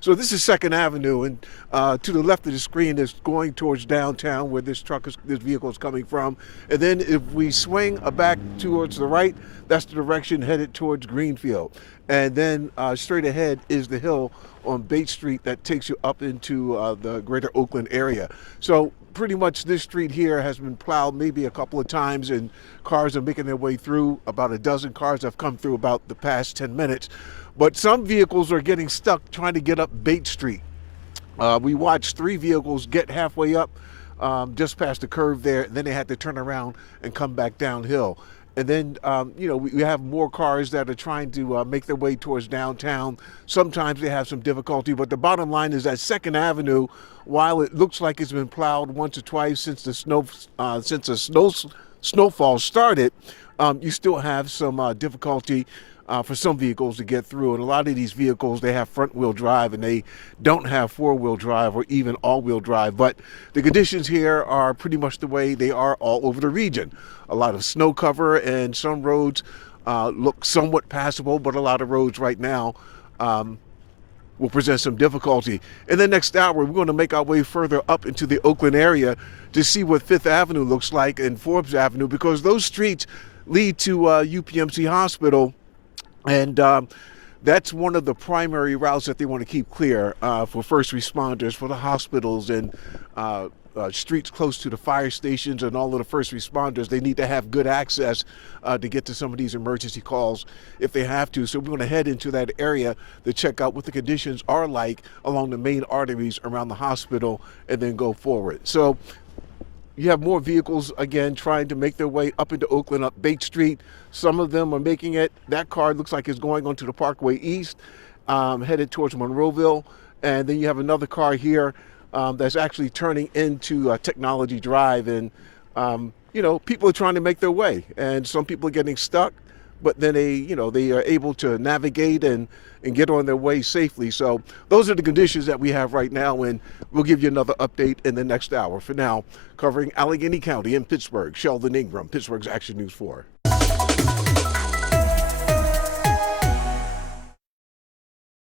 So this is Second Avenue, and to the left of the screen is going towards downtown, where this vehicle is coming from. And then if we swing back towards the right, that's the direction headed towards Greenfield. And then straight ahead is the hill on Bates Street that takes you up into the greater Oakland area. So pretty much this street here has been plowed maybe a couple of times, and cars are making their way through. About a dozen cars have come through about the past 10 minutes. But some vehicles are getting stuck trying to get up Bates Street. We watched 3 vehicles get halfway up, just past the curve there, and then they had to turn around and come back downhill. And then, we have more cars that are trying to make their way towards downtown. Sometimes they have some difficulty, but the bottom line is that Second Avenue, while it looks like it's been plowed once or twice since the snowfall started, you still have some difficulty for some vehicles to get through. And a lot of these vehicles, they have front-wheel drive, and they don't have four-wheel drive or even all-wheel drive. But the conditions here are pretty much the way they are all over the region. A lot of snow cover, and some roads look somewhat passable, but a lot of roads right now will present some difficulty. In the next hour, we're going to make our way further up into the Oakland area to see what Fifth Avenue looks like and Forbes Avenue, because those streets lead to UPMC Hospital. And that's one of the primary routes that they want to keep clear for first responders, for the hospitals, and streets close to the fire stations and all of the first responders. They need to have good access to get to some of these emergency calls if they have to. So we're going to head into that area to check out what the conditions are like along the main arteries around the hospital, and then go forward. So you have more vehicles, again, trying to make their way up into Oakland, up Bates Street. Some of them are making it. That car looks like it's going onto the Parkway East, headed towards Monroeville. And then you have another car here that's actually turning into Technology Drive. And, people are trying to make their way. And some people are getting stuck, but then they are able to navigate and get on their way safely. So those are the conditions that we have right now, and we'll give you another update in the next hour. For now, covering Allegheny County and Pittsburgh, Sheldon Ingram, Pittsburgh's Action News 4.